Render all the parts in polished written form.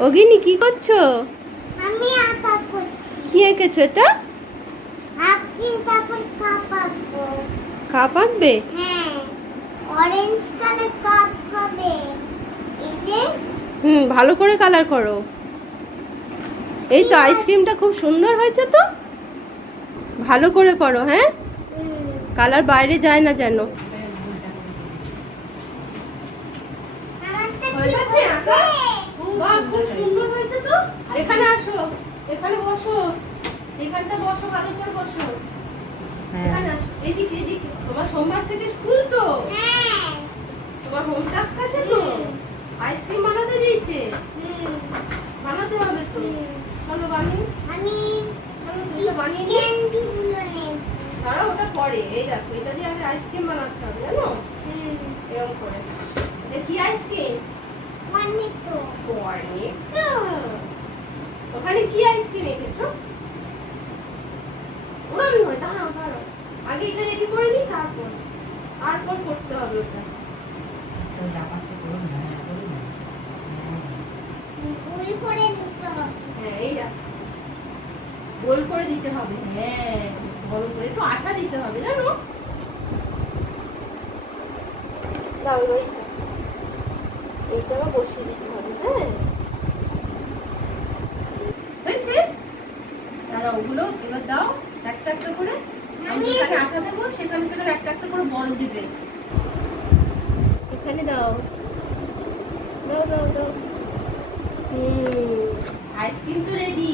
অগিনি কি করছো? আমি আঁকা করছি। কি এঁকেছো এটা? আপকিন তারপর কাপ আঁকবো। কাপ আঁকবে? হ্যাঁ, অরেঞ্জ কালার কাপ হবে। এই যে ভালো করে কালার করো। এই তো আইসক্রিমটা খুব সুন্দর হয়েছে তো। ভালো করে করো, হ্যাঁ, কালার বাইরে যায় না যেন। বাহ, খুব সুন্দর হয়েছে তো। এখানে আসো, এখানে বসো, এখানটা বসো, ভালো করে বসো। এখানে আসো, এদিকে এদিকে। তোমার সোমবার থেকে স্কুল তো, হ্যাঁ, তোমার হোম টাস্ক আছে তো। আইসক্রিম বানাতে দিয়েছে, বানাতে হবে তো। চলো বানিয়ে, আমি চলো তুমি বানিয়ে নিয়ে। ক্যান্ডিগুলো নেব। দাঁড়াও, ওটা পরে। এই দেখো, এটা দিয়ে আগে আইসক্রিম বানাতে হবে, জানো, এরকম করে। এটা কি আইসক্রিম? অনেক তো। অনেকটা। ওখানে কি আইসক্রিম এঁকেছো? ওরা নয়, দাঁড়াও দাঁড়াও, আগে এটা রেডি করে নিই, তারপর করতে হবে ওটা। গোল করে দিতে হবে। হ্যাঁ, এই দেখো, গোল করে দিতে হবে। হ্যাঁ, ভালো করে একটু আঠা দিতে হবে, জানো। দাও এইটা বসিয়ে দিতে হবে। হ্যাঁ, হয়েছে। দাঁড়াও, ওগুলো এবার দাও একটা একটা করে। আমি যেখানে আঠা দেবো সেখানে সেখানে একটা একটা করে বল দিবে। এখানে দাও, দাও দাও দাও। আইসক্রিম তো রেডি।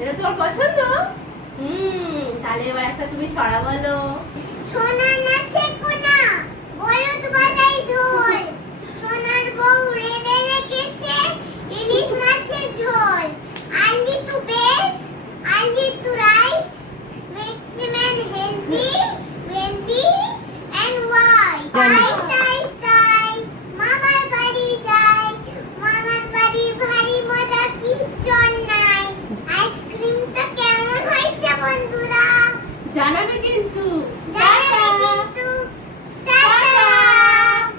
এটা তোমার পছন্দ? তাহলে এবার একটা তুমি ছড়া বলো। সোনা নাচে কোনা, বলদ বাজাই ঢোল। সোনার বউ রেঁধে রেখেছে ইলিশ মাছের ঝোল। Early to bed, early two rice, makes a man healthy, wealthy and wise. তাই, মামার বাড়ি যাই, মামার বাড়ি ভারী মজা কি জন নাই। আইসক্রিমটা কেমন হয়েছে বন্ধুরা? জানাবে কিন্তু।